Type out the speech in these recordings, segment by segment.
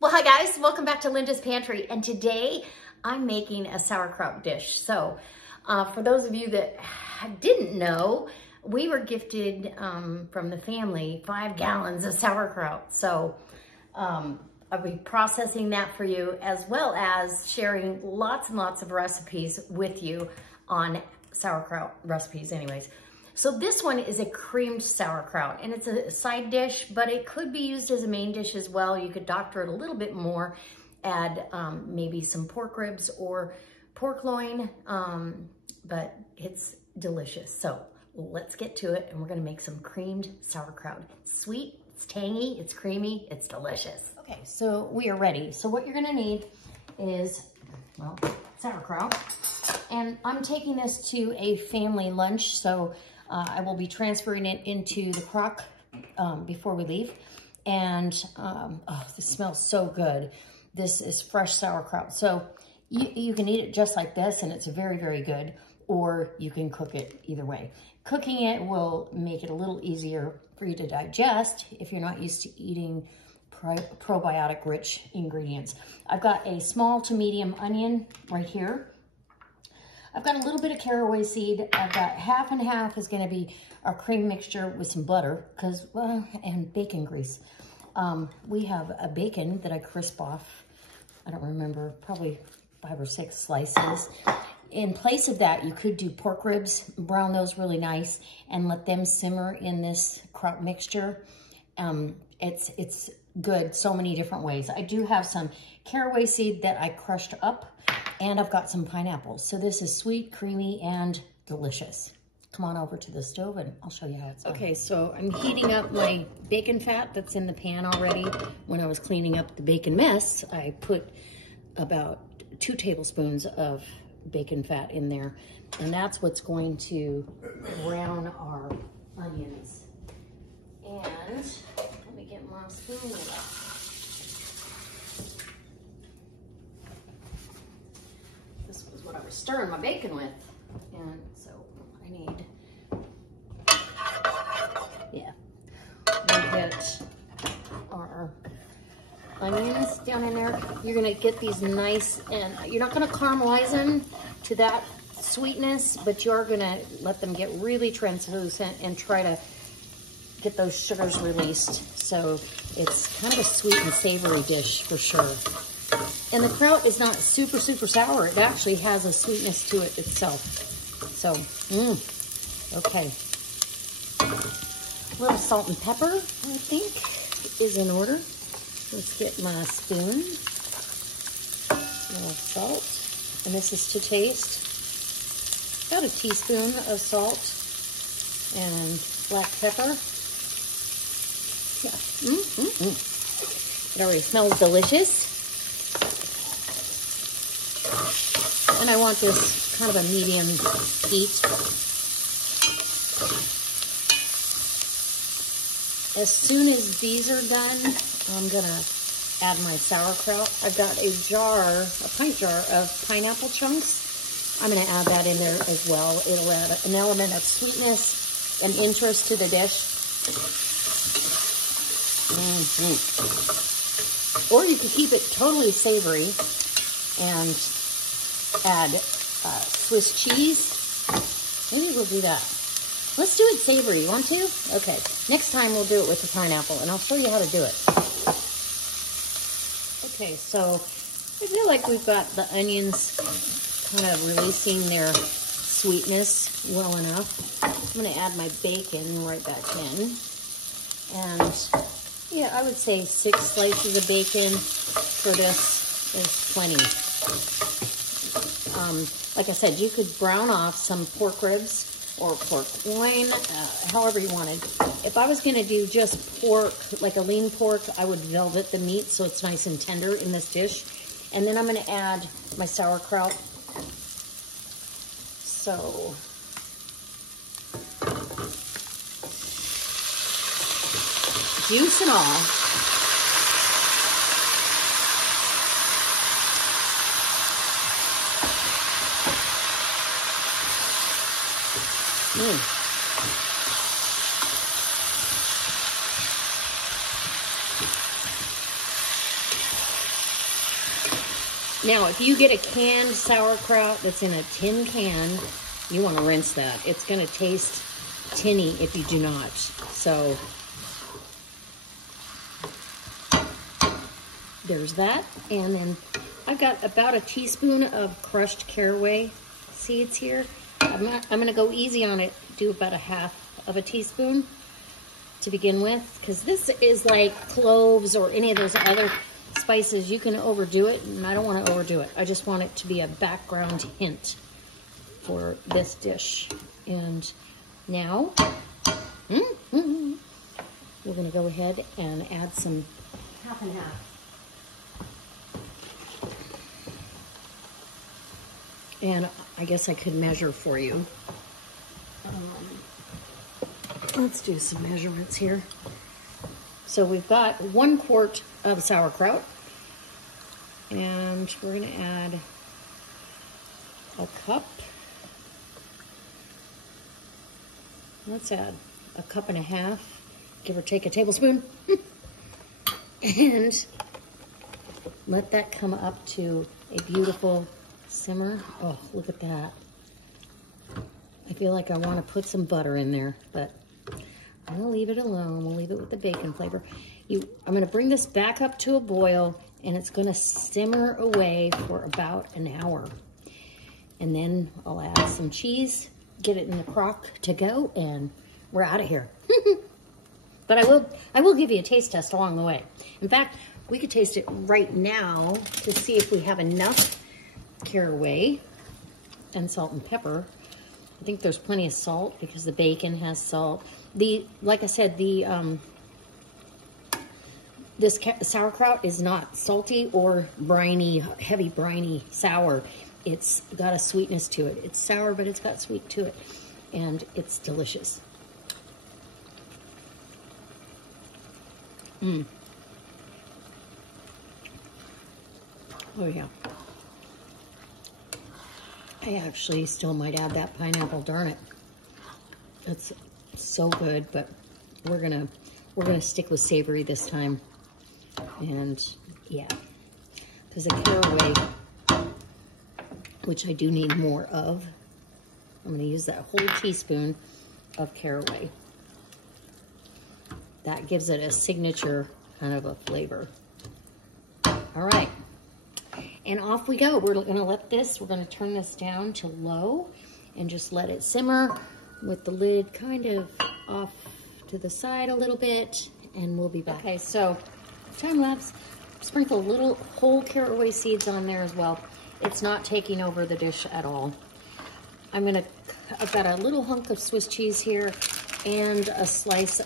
Well, hi guys, welcome back to Linda's Pantry, and today I'm making a sauerkraut dish. So for those of you that didn't know, we were gifted from the family 5 gallons of sauerkraut. So I'll be processing that for you, as well as sharing lots and lots of recipes with you on sauerkraut recipes anyways. So this one is a creamed sauerkraut, and it's a side dish, but it could be used as a main dish as well. You could doctor it a little bit more, add maybe some pork ribs or pork loin, but it's delicious. So let's get to it, and we're gonna make some creamed sauerkraut. It's sweet, it's tangy, it's creamy, it's delicious. Okay, so we are ready. So what you're gonna need is, well, sauerkraut. And I'm taking this to a family lunch, so I will be transferring it into the crock before we leave. And oh, this smells so good. This is fresh sauerkraut. So you can eat it just like this, and it's very, very good, or you can cook it either way. Cooking it will make it a little easier for you to digest if you're not used to eating probiotic rich ingredients. I've got a small to medium onion right here. I've got a little bit of caraway seed. I've got half and half is going to be our cream mixture with some butter, and bacon grease. We have a bacon that I crisp off. I don't remember, probably 5 or 6 slices. In place of that, you could do pork ribs, brown those really nice, and let them simmer in this kraut mixture. It's good so many different ways. I do have some caraway seed that I crushed up, and I've got some pineapples. So this is sweet, creamy, and delicious. Come on over to the stove and I'll show you how it's done. Okay, so I'm heating up my bacon fat that's in the pan already. When I was cleaning up the bacon mess, I put about 2 tablespoons of bacon fat in there. And that's what's going to brown our onions. And let me get my spoon out. What I was stirring my bacon with, and so I need, we'll get our onions down in there. You're gonna get these nice, and you're not gonna caramelize them to that sweetness, but you're gonna let them get really translucent and try to get those sugars released. So it's kind of a sweet and savory dish for sure. And the kraut is not super, super sour. It actually has a sweetness to it itself. So, okay. A little salt and pepper, I think, is in order. Let's get my spoon. A little salt. And this is to taste. About a teaspoon of salt and black pepper. Yeah. It already smells delicious. And I want this kind of a medium heat. As soon as these are done, I'm gonna add my sauerkraut. I've got a pint jar of pineapple chunks. I'm gonna add that in there as well. It'll add an element of sweetness and interest to the dish. Or you could keep it totally savory and add Swiss cheese. Maybe we'll do that. Let's do it savory. You want to? Okay. Next time we'll do it with the pineapple, and I'll show you how to do it. Okay, so I feel like we've got the onions kind of releasing their sweetness well enough. I'm going to add my bacon right back in. And yeah, I would say 6 slices of bacon for this is plenty. Like I said, you could brown off some pork ribs or pork loin, however you wanted. If I was going to do just pork, like a lean pork, I would velvet the meat so it's nice and tender in this dish. And then I'm going to add my sauerkraut. So, juice and all. Now, if you get a canned sauerkraut that's in a tin can, you want to rinse that. It's going to taste tinny if you do not. So there's that. And then I've got about a teaspoon of crushed caraway seeds here. I'm going to go easy on it, do about a half of a teaspoon to begin with, because this is like cloves or any of those other spices. You can overdo it, and I don't want to overdo it. I just want it to be a background hint for this dish. And now we're going to go ahead and add some half and half. And I guess I could measure for you. Let's do some measurements here. So we've got 1 quart of sauerkraut, and we're going to add a cup. Let's add a cup and a half, give or take a tablespoon, and let that come up to a beautiful simmer. Oh, look at that. I feel like I want to put some butter in there, but I'm going to leave it alone. We'll leave it with the bacon flavor. I'm going to bring this back up to a boil, and it's going to simmer away for about an hour. And then I'll add some cheese, get it in the crock to go, and we're out of here. But I will give you a taste test along the way. In fact, we could taste it right now to see if we have enough caraway and salt and pepper. I think there's plenty of salt because the bacon has salt. Like I said, this sauerkraut is not salty or briny, heavy briny sour. It's got a sweetness to it. It's sour, but it's got sweet to it, and it's delicious. Oh yeah. I actually still might add that pineapple, darn it. That's so good, but we're gonna stick with savory this time. And yeah, because the caraway, which I do need more of, I'm gonna use that whole teaspoon of caraway. That gives it a signature kind of a flavor. All right. And off we go. We're gonna turn this down to low and just let it simmer with the lid kind of off to the side a little bit, and we'll be back. Okay, so time lapse, sprinkle little whole caraway seeds on there as well. It's not taking over the dish at all. I've got a little hunk of Swiss cheese here and a slice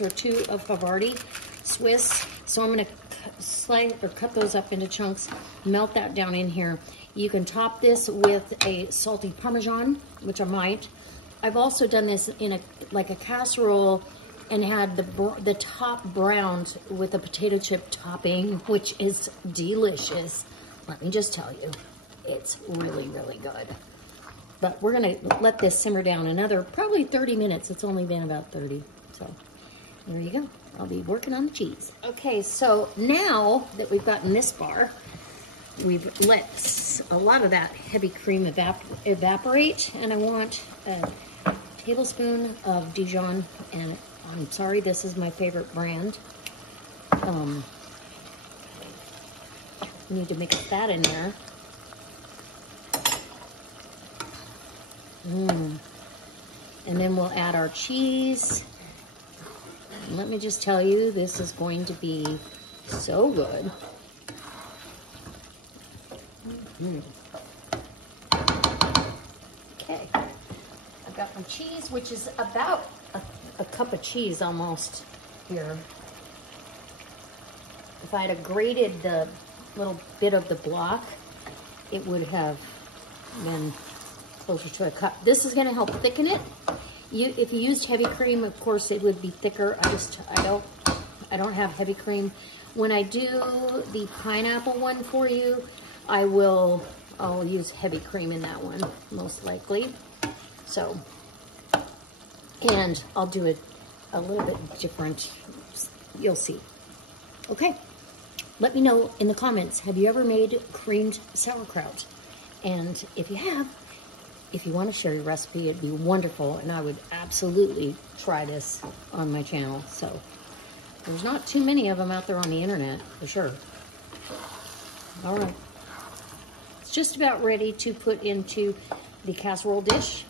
or two of Havarti Swiss. So I'm gonna slice or cut those up into chunks, melt that down in here. You can top this with a salty Parmesan, which I might. I've also done this in a casserole and had the top browned with a potato chip topping, which is delicious. Let me just tell you, it's really, really good. But we're gonna let this simmer down another probably 30 minutes. It's only been about 30, so there you go. I'll be working on the cheese. Okay, so now that we've gotten this far, we've let a lot of that heavy cream evaporate, and I want a tablespoon of Dijon, and I'm sorry, this is my favorite brand. We need to mix that in there. And then we'll add our cheese. And let me just tell you, this is going to be so good. Okay, I've got my cheese, which is about a cup of cheese almost here. If I had grated the little bit of the block, it would have been closer to a cup. This is going to help thicken it. If you used heavy cream, of course, it would be thicker. I don't have heavy cream. When I do the pineapple one for you, I'll use heavy cream in that one, most likely. So, and I'll do it a little bit different. You'll see. Okay, let me know in the comments, have you ever made creamed sauerkraut? And if you have, if you want to share your recipe, it'd be wonderful, and I would absolutely try this on my channel. So there's not too many of them out there on the internet, for sure. All right. It's just about ready to put into the casserole dish.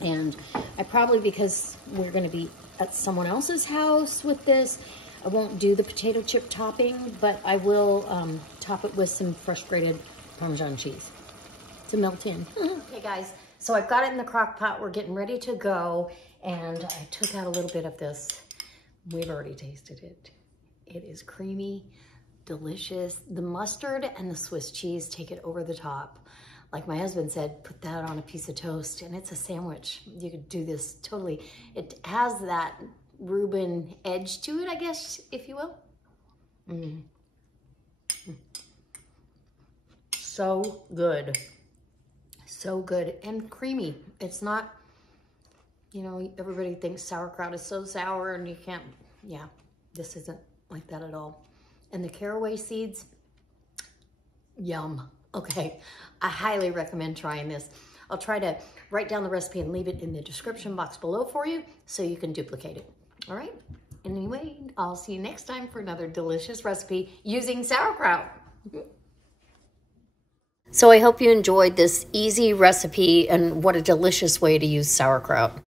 And I probably, because we're going to be at someone else's house with this, I won't do the potato chip topping, but I will top it with some fresh grated Parmesan cheese to melt in. Okay guys, so I've got it in the crock pot. We're getting ready to go, and I took out a little bit of this. We've already tasted it. It is creamy, delicious. The mustard and the Swiss cheese take it over the top. Like my husband said, put that on a piece of toast and it's a sandwich. You could do this totally. It has that Reuben edge to it, I guess, if you will. So good. So good and creamy. It's not, you know, everybody thinks sauerkraut is so sour and you can't, yeah, this isn't like that at all. And the caraway seeds, yum. Okay, I highly recommend trying this. I'll try to write down the recipe and leave it in the description box below for you so you can duplicate it. All right? Anyway, I'll see you next time for another delicious recipe using sauerkraut. So I hope you enjoyed this easy recipe, and what a delicious way to use sauerkraut.